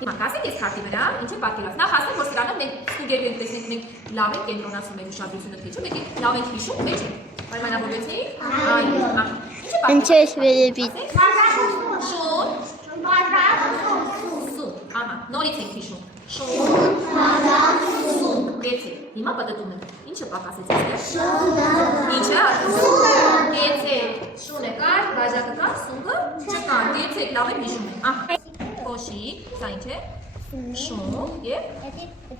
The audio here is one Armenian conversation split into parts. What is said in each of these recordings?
Հիմա կասեք այս քարտի վրա ինչ է պատկերված։ Նախ ասենք, որ սրանով մենք ստուգելու ենք, տեսնենք մենք լավ ենք կենտրոնացնում մեր ուշադրությունը թե չէ, մենք լավ ենք հիշում, թե չէ։ Պայմանավորվեցինք։ Այո, ահա։ Ինչ է վերևից։ Շուն, սուն, ահա, նորից ենք հիշում։ Շուն, սուն, գեցեք։ Հիմա պատտում ենք։ Ինչը պակասեց այստեղ։ Ինչը։ Գեցեք։ Շունը կար, բաժակը կար, սունը չկար։ Գեցեք, լավ եմ հիշում ենք։ Ահա։ Կոշիկ, սա ինչ է։ Շուն եւ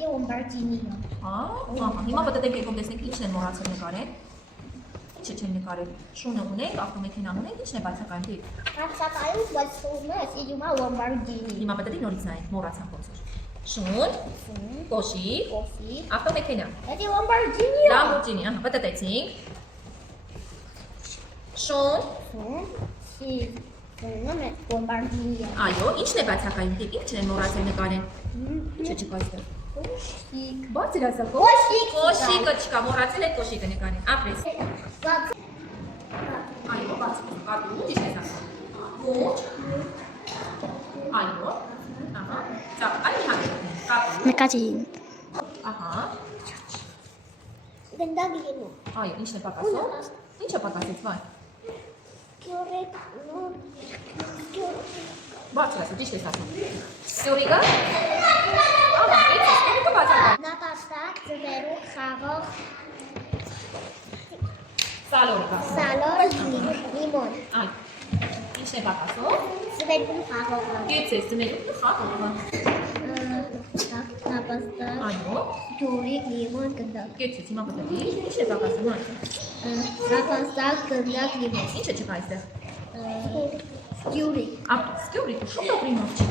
Դա Lamborghini-ն։ հա, հիմա պատտենք եկում տեսնենք ինչն են մոռացել նկարել։ Ինչը չեն նկարել։ Շունը ունենք, ավտոմեքենան ունենք, ինչն է բացակայում դի։ Բացակայում բայց սունը իջում է Lamborghini։ Հիմա պետք է նորից նայենք, մոռացանք ոնց էր։ Շուն, կոշիկ, ավտոմեքենա։ Դա Lamborghini-ն։ Lamborghini, ահա, պատտեցինք։ Շուն, Սունը Lamborghini-ն։ այո, ինչն է բացակայում դի, ինչն են մոռացել նկարել։ Ինչը չկա այստեղ։ Կոշիկ։ Բացր ասա, Կոշիկ։ կոշիկը չկա, մոռացել եք կոշիկը նկարել։ Ապրես։ Այո, բացր, կատու, ինչ ես ասում։ Ոչ։ Այո, ահա, ծաղ, այլ հանդիպ, կատու, Նկատին։ ահա, Գնդագինու։ այո, ինչն է պակասում։ Ինչ է պակասից, վայ։ Կյորեք, Բացր ասա, ճիշտ ես ասում։ Սյուրիկը։ Ահա, սյուրիկը բացակայում։ Նապաստակ, ձվերու, խաղող, Սալորիկը։ սալոր, լիմոն։ Այո, ինչն է պակասում։ Ձվերու, խաղողը։ Գեցես, ծմերուկը խաղողը։ Նապաստակ, Այո, ջուրիկ, լիմոն, գնդակ։ գեցես, հիմա պատտի, ինչն է պակասում, այո։ Նապաստակ, գնդակ, լիմոն։ Ինչը չկա այստեղ։ Ջուրիկ։ Սկյուրիկը շուտ ապրիմով չի։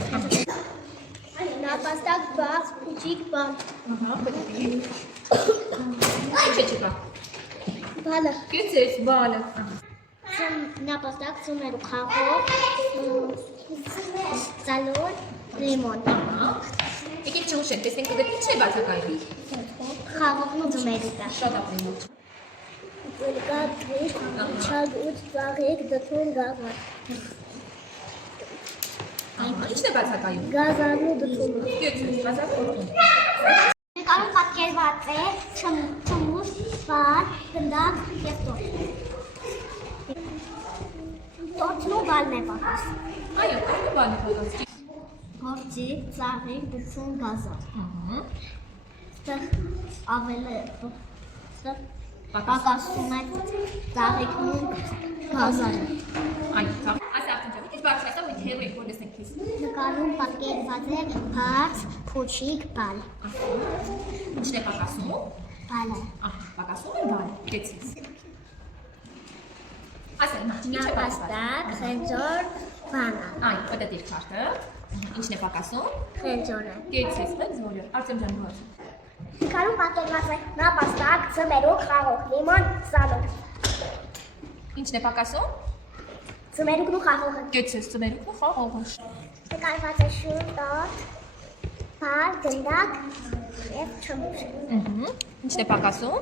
Նապաստակ, բաց, փուչիկ, բան։ Ահա, պատտի։ Ինչը չկա։ Բալը։ Գեցես, բալը։ Նապաստակ, ձմերու, խաղող, սալոր, լիմոն։ Ահա։ Եկեք չուշենք, տեսնենք դե ինչ է բացակայում։ Խաղողն ու ձմերուկը։ Շատ ապրիմով։ Գլգաթի, չագուտ, ծաղիկ, դթուն, գազար։ Ինչն է բացակայում։ Գազարն ու դթունը։ Գեցես, բացակայում։ Նկարում պատկերված է չմուշ, բան, գնդակ և տորտ։ Տորտն ու բալն է պակաս։ Այո, այո, բանը պակաս։ Գործիկ, ծաղիկ, դթուն, գազար։ Ահա։ Ստեղ ավել է, ստեղ պակասում է ծաղիկն ու գազարը։ Այո, ծաղ։ Այս արդյունքը ինչ բարձր է, ու թերու եք որ լսենք քեզ։ Նկարում պատկերված է բաց, փուչիկ, բալ։ Ինչն է պակասում։ Բալը։ Ահա, պակասում է բանը։ Գեցես։ Ասա, ինչ է պակասում։ Նապաստակ, խենձոր, բանը։ Այո, պատտիր քարտը։ Ինչն է պակասում։ Խենձորը։ Գեցես, խենձորը։ Արտեմ ջան դու ասա։ Նկարում պատկերված է նապաստակ, ձմերուկ, խաղող, լիմոն, սալոր։ Ինչն է պակասում։ Ձմերուկն ու խաղողը։ Գեցես, ծմերուկը խաղողը։ Նկարված է շուն, տորտ, բալ, գնդակ և չմուշ։ Ահա։ Ինչն է պակասում։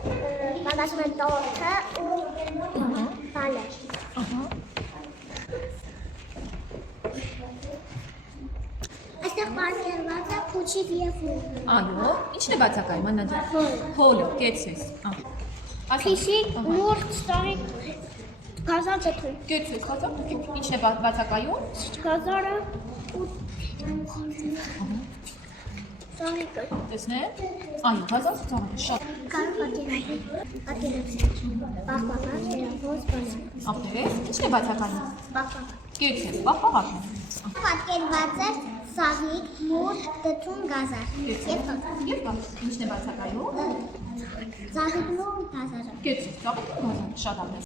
Պակասում են տորտը ու բալը։ Ահա։ Այստեղ պատկերված է փուչիկ և ուղ։ Այո, ինչն է բացակայում, Աննա ջան։ Հոլը, գեցես։ Ահա։ Փիշիկ, նուրդ, ստորիկ, գազար դթուն։ Գեցես, հազար։ Ինչն է բացակայում։ Գազարը ու ծաղիկը։ Տեսնեք։ Այո, հազար ծաղիկը շատ։ Կարող պատկերված բախբախած, վերապոս, բանը։ Ապրես, ինչն է բացակայում։ Բախբախ։ Գեցես, բախբախ։ Պատկերված է ծաղիկ, նուրդ, դթուն, գազար։ Եվ տորտ։ Եվ դա ինչն է բացակայում։ Ծաղիկն ու գազարը։ Գեցես, ծաղիկը հազար, շատ ապրես։